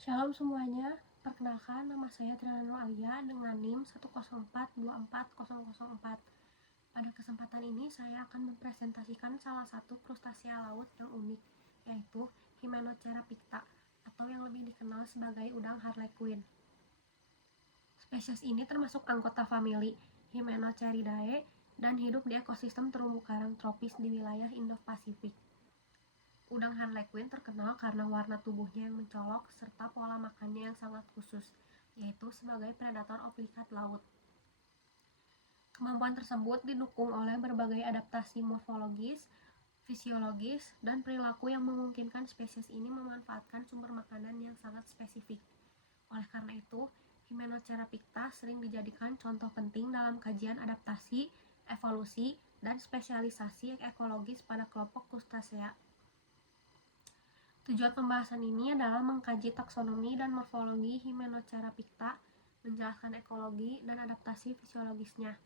Shalom semuanya, perkenalkan nama saya Triana Nur Alia dengan NIM 104240004. Pada kesempatan ini saya akan mempresentasikan salah satu krustasea laut yang unik, yaitu Hymenocera picta atau yang lebih dikenal sebagai udang harlequin. Spesies ini termasuk anggota famili Hymenoceridae dan hidup di ekosistem terumbu karang tropis di wilayah Indo-Pasifik. Udang harlequin terkenal karena warna tubuhnya yang mencolok serta pola makannya yang sangat khusus, yaitu sebagai predator obligat laut. Kemampuan tersebut didukung oleh berbagai adaptasi morfologis, fisiologis, dan perilaku yang memungkinkan spesies ini memanfaatkan sumber makanan yang sangat spesifik. Oleh karena itu, Hymenocera picta sering dijadikan contoh penting dalam kajian adaptasi, evolusi, dan spesialisasi ekologis pada kelompok krustasea. Tujuan pembahasan ini adalah mengkaji taksonomi dan morfologi Hymenocera picta, menjelaskan ekologi dan adaptasi fisiologisnya,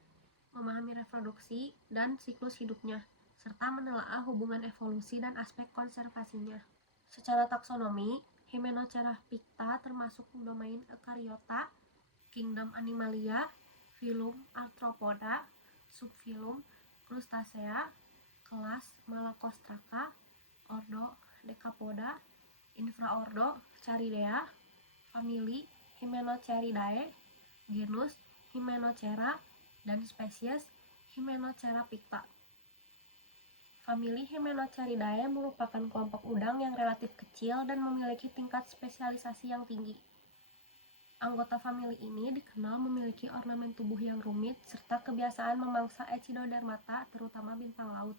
memahami reproduksi dan siklus hidupnya, serta menelaah hubungan evolusi dan aspek konservasinya. Secara taksonomi, Hymenocera picta termasuk domain Eukaryota, kingdom Animalia, filum Arthropoda, subfilum Crustacea, kelas Malacostraca, ordo Decapoda, infraordo Caridea, famili Hymenoceridae, genus Hymenocera, dan spesies Hymenocera picta. Famili Hymenoceridae merupakan kelompok udang yang relatif kecil dan memiliki tingkat spesialisasi yang tinggi. Anggota famili ini dikenal memiliki ornamen tubuh yang rumit serta kebiasaan memangsa Echinodermata, terutama bintang laut.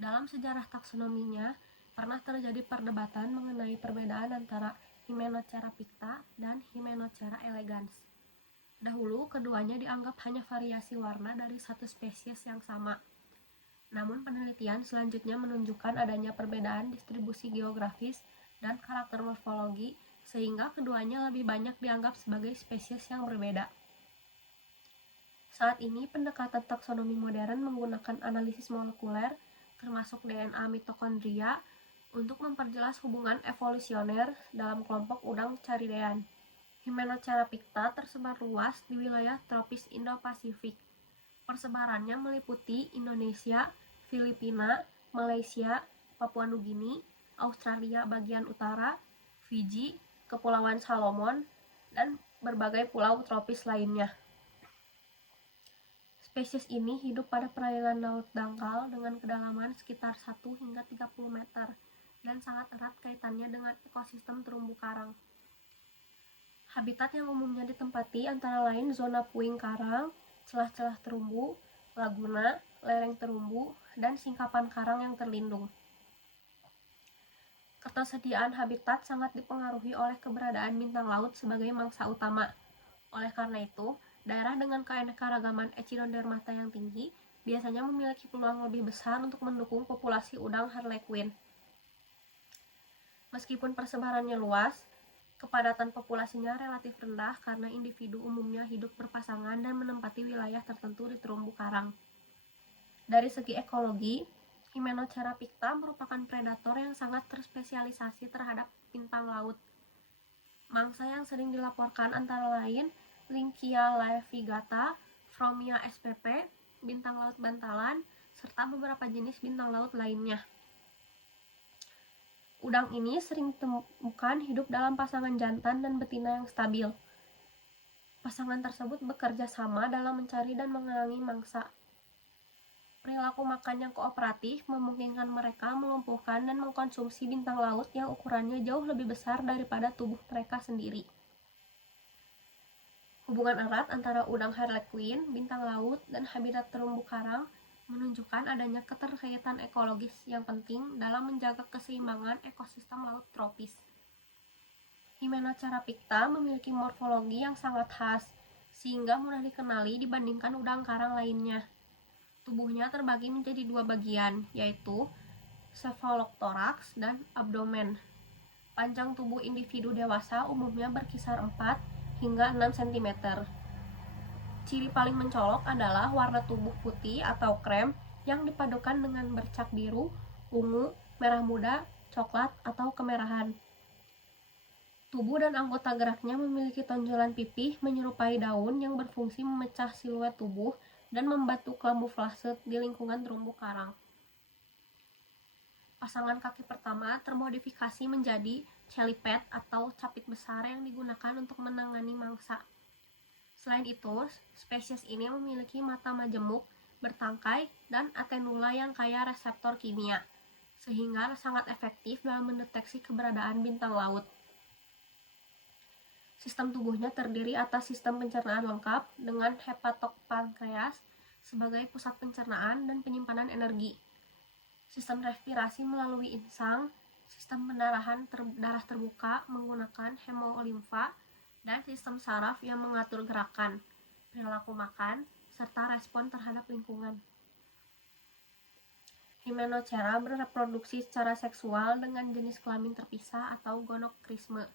Dalam sejarah taksonominya, pernah terjadi perdebatan mengenai perbedaan antara Hymenocera picta dan Hymenocera elegans. Dahulu, keduanya dianggap hanya variasi warna dari satu spesies yang sama. Namun, penelitian selanjutnya menunjukkan adanya perbedaan distribusi geografis dan karakter morfologi, sehingga keduanya lebih banyak dianggap sebagai spesies yang berbeda. Saat ini, pendekatan taksonomi modern menggunakan analisis molekuler, termasuk DNA mitokondria, untuk memperjelas hubungan evolusioner dalam kelompok udang caridean. Hymenocera picta tersebar luas di wilayah tropis Indo-Pasifik. Persebarannya meliputi Indonesia, Filipina, Malaysia, Papua Nugini, Australia bagian utara, Fiji, Kepulauan Salomon, dan berbagai pulau tropis lainnya. Spesies ini hidup pada perairan laut dangkal dengan kedalaman sekitar 1 hingga 30 meter dan sangat erat kaitannya dengan ekosistem terumbu karang. Habitat yang umumnya ditempati antara lain zona puing karang, celah-celah terumbu, laguna, lereng terumbu, dan singkapan karang yang terlindung. Ketersediaan habitat sangat dipengaruhi oleh keberadaan bintang laut sebagai mangsa utama. Oleh karena itu, daerah dengan keanekaragaman Echinodermata yang tinggi biasanya memiliki peluang lebih besar untuk mendukung populasi udang harlequin. Meskipun persebarannya luas, kepadatan populasinya relatif rendah karena individu umumnya hidup berpasangan dan menempati wilayah tertentu di terumbu karang. Dari segi ekologi, Hymenocera picta merupakan predator yang sangat terspesialisasi terhadap bintang laut. Mangsa yang sering dilaporkan antara lain Lynchia laevigata, Phromia spp, bintang laut bantalan, serta beberapa jenis bintang laut lainnya. Udang ini sering ditemukan hidup dalam pasangan jantan dan betina yang stabil. Pasangan tersebut bekerja sama dalam mencari dan mengenali mangsa. Perilaku makan yang kooperatif memungkinkan mereka melumpuhkan dan mengkonsumsi bintang laut yang ukurannya jauh lebih besar daripada tubuh mereka sendiri. Hubungan erat antara udang harlequin, bintang laut, dan habitat terumbu karang menunjukkan adanya keterkaitan ekologis yang penting dalam menjaga keseimbangan ekosistem laut tropis. Hymenocera picta memiliki morfologi yang sangat khas, sehingga mudah dikenali dibandingkan udang karang lainnya. Tubuhnya terbagi menjadi dua bagian, yaitu cephalothorax dan abdomen. Panjang tubuh individu dewasa umumnya berkisar 4 hingga 6 cm. Ciri paling mencolok adalah warna tubuh putih atau krem yang dipadukan dengan bercak biru, ungu, merah muda, coklat, atau kemerahan. Tubuh dan anggota geraknya memiliki tonjolan pipih menyerupai daun yang berfungsi memecah siluet tubuh dan membantu kamuflase di lingkungan terumbu karang. Pasangan kaki pertama termodifikasi menjadi cheliped atau capit besar yang digunakan untuk menangani mangsa. Selain itu, spesies ini memiliki mata majemuk, bertangkai, dan atenula yang kaya reseptor kimia, sehingga sangat efektif dalam mendeteksi keberadaan bintang laut. Sistem tubuhnya terdiri atas sistem pencernaan lengkap dengan hepatopankreas sebagai pusat pencernaan dan penyimpanan energi, sistem respirasi melalui insang, sistem pendarahan darah terbuka menggunakan hemolimfa, dan sistem saraf yang mengatur gerakan, perilaku makan, serta respon terhadap lingkungan. Hymenoptera bereproduksi secara seksual dengan jenis kelamin terpisah atau gonokrisme.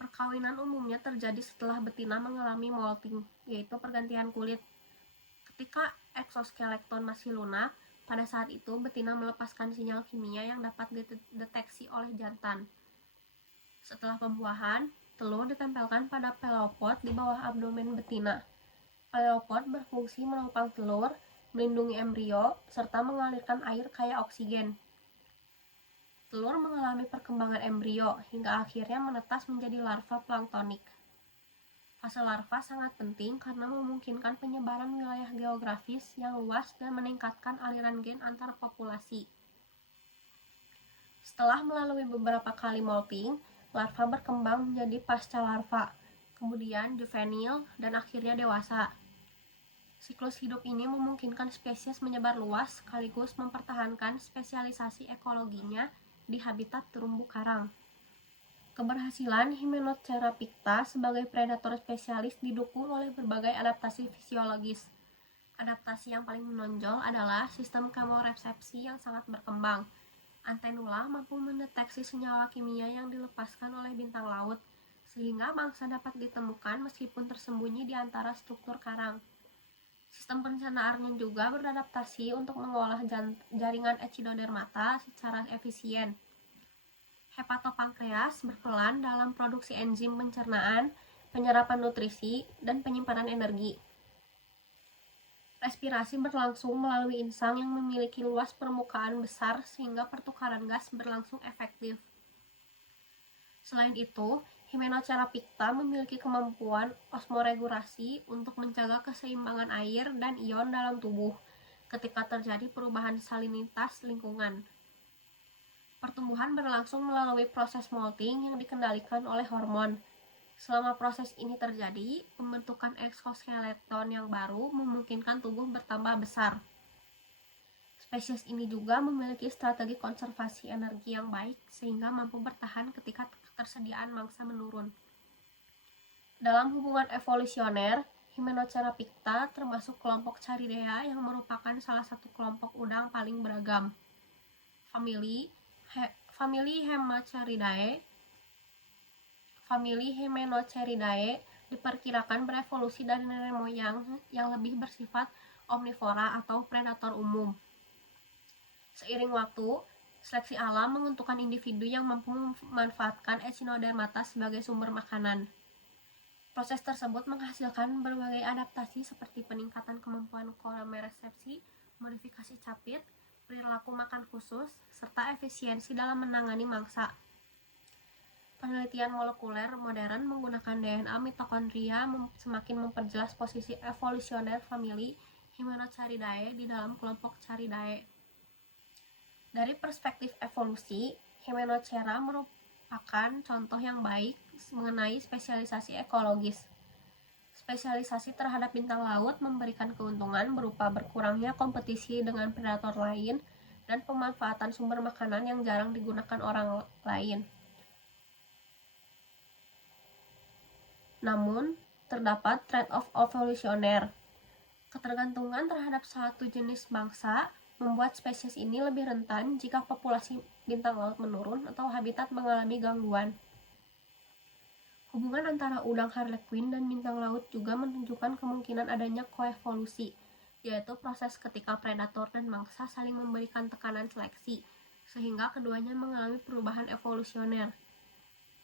Perkawinan umumnya terjadi setelah betina mengalami molting, yaitu pergantian kulit. Ketika eksoskeleton masih lunak, pada saat itu betina melepaskan sinyal kimia yang dapat dideteksi oleh jantan. Setelah pembuahan, telur ditempelkan pada paleopod di bawah abdomen betina. Paleopod berfungsi menopang telur, melindungi embrio, serta mengalirkan air kaya oksigen. Telur mengalami perkembangan embrio hingga akhirnya menetas menjadi larva planktonik. Fase larva sangat penting karena memungkinkan penyebaran wilayah geografis yang luas dan meningkatkan aliran gen antar populasi. Setelah melalui beberapa kali molting, larva berkembang menjadi pasca larva, kemudian juvenil, dan akhirnya dewasa. Siklus hidup ini memungkinkan spesies menyebar luas sekaligus mempertahankan spesialisasi ekologinya di habitat terumbu karang. Keberhasilan Hymenoptera picta sebagai predator spesialis didukung oleh berbagai adaptasi fisiologis. Adaptasi yang paling menonjol adalah sistem kemoresepsi yang sangat berkembang. Antenula mampu mendeteksi senyawa kimia yang dilepaskan oleh bintang laut, sehingga mangsa dapat ditemukan meskipun tersembunyi di antara struktur karang. Sistem pencernaannya juga beradaptasi untuk mengolah jaringan echinodermata secara efisien. Hepatopankreas berperan dalam produksi enzim pencernaan, penyerapan nutrisi, dan penyimpanan energi. Respirasi berlangsung melalui insang yang memiliki luas permukaan besar sehingga pertukaran gas berlangsung efektif. Selain itu, Hymenoptera picta memiliki kemampuan osmoregulasi untuk menjaga keseimbangan air dan ion dalam tubuh ketika terjadi perubahan salinitas lingkungan. Pertumbuhan berlangsung melalui proses molting yang dikendalikan oleh hormon. Selama proses ini terjadi, pembentukan eksoskeleton yang baru memungkinkan tubuh bertambah besar. Spesies ini juga memiliki strategi konservasi energi yang baik sehingga mampu bertahan ketika ketersediaan mangsa menurun. Dalam hubungan evolusioner, Hymenoptera picta termasuk kelompok Charidea yang merupakan salah satu kelompok udang paling beragam. Famili Hymenopteridae diperkirakan berevolusi dari nenek moyang yang lebih bersifat omnivora atau predator umum. Seiring waktu, seleksi alam menguntungkan individu yang mampu memanfaatkan echinodermata sebagai sumber makanan. Proses tersebut menghasilkan berbagai adaptasi seperti peningkatan kemampuan komeresepsi, modifikasi capit, perilaku makan khusus, serta efisiensi dalam menangani mangsa. Penelitian molekuler modern menggunakan DNA mitokondria semakin memperjelas posisi evolusioner famili Hymenopteridae di dalam kelompok Charidae. Dari perspektif evolusi, Hymenoptera merupakan contoh yang baik mengenai spesialisasi ekologis. Spesialisasi terhadap bintang laut memberikan keuntungan berupa berkurangnya kompetisi dengan predator lain dan pemanfaatan sumber makanan yang jarang digunakan orang lain. Namun, terdapat trade-off evolusioner. Ketergantungan terhadap satu jenis bangsa membuat spesies ini lebih rentan jika populasi bintang laut menurun atau habitat mengalami gangguan. Hubungan antara udang harlequin dan bintang laut juga menunjukkan kemungkinan adanya koevolusi, yaitu proses ketika predator dan mangsa saling memberikan tekanan seleksi, sehingga keduanya mengalami perubahan evolusioner.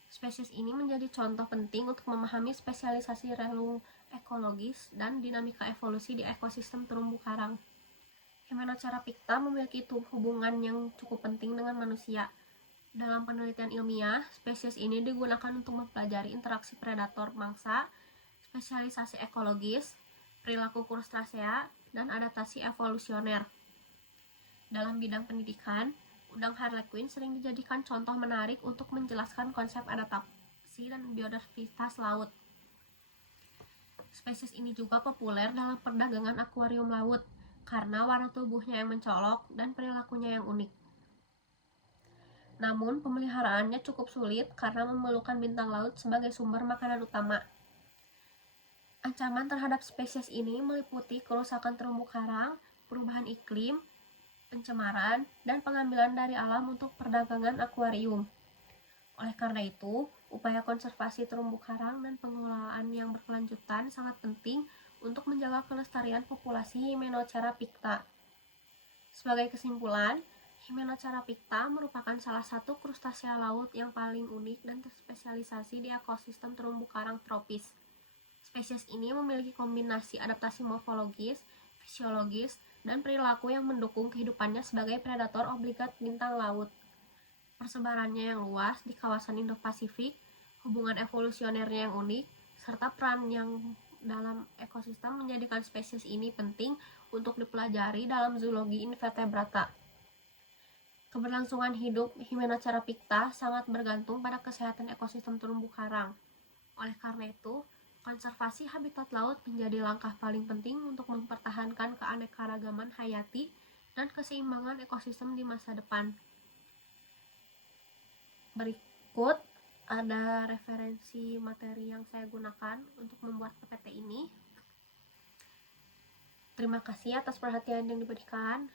Spesies ini menjadi contoh penting untuk memahami spesialisasi relung ekologis dan dinamika evolusi di ekosistem terumbu karang. Hymenoptera picta memiliki hubungan yang cukup penting dengan manusia. Dalam penelitian ilmiah, spesies ini digunakan untuk mempelajari interaksi predator mangsa, spesialisasi ekologis, perilaku krustasea, dan adaptasi evolusioner. Dalam bidang pendidikan, udang harlequin sering dijadikan contoh menarik untuk menjelaskan konsep adaptasi dan biodiversitas laut. Spesies ini juga populer dalam perdagangan akuarium laut karena warna tubuhnya yang mencolok dan perilakunya yang unik. Namun, pemeliharaannya cukup sulit karena memerlukan bintang laut sebagai sumber makanan utama. Ancaman terhadap spesies ini meliputi kerusakan terumbu karang, perubahan iklim, pencemaran, dan pengambilan dari alam untuk perdagangan akuarium. Oleh karena itu, upaya konservasi terumbu karang dan pengelolaan yang berkelanjutan sangat penting untuk menjaga kelestarian populasi Hymenoptera picta. Sebagai kesimpulan, Hymenoptera picta merupakan salah satu krustasea laut yang paling unik dan terspesialisasi di ekosistem terumbu karang tropis. Spesies ini memiliki kombinasi adaptasi morfologis, fisiologis, dan perilaku yang mendukung kehidupannya sebagai predator obligat bintang laut. Persebarannya yang luas di kawasan Indo-Pasifik, hubungan evolusionernya yang unik, serta peran yang dalam ekosistem menjadikan spesies ini penting untuk dipelajari dalam zoologi invertebrata. Keberlangsungan hidup Hymenoptera picta sangat bergantung pada kesehatan ekosistem terumbu karang. Oleh karena itu, konservasi habitat laut menjadi langkah paling penting untuk mempertahankan keanekaragaman hayati dan keseimbangan ekosistem di masa depan. Berikut ada referensi materi yang saya gunakan untuk membuat PPT ini. Terima kasih atas perhatian yang diberikan.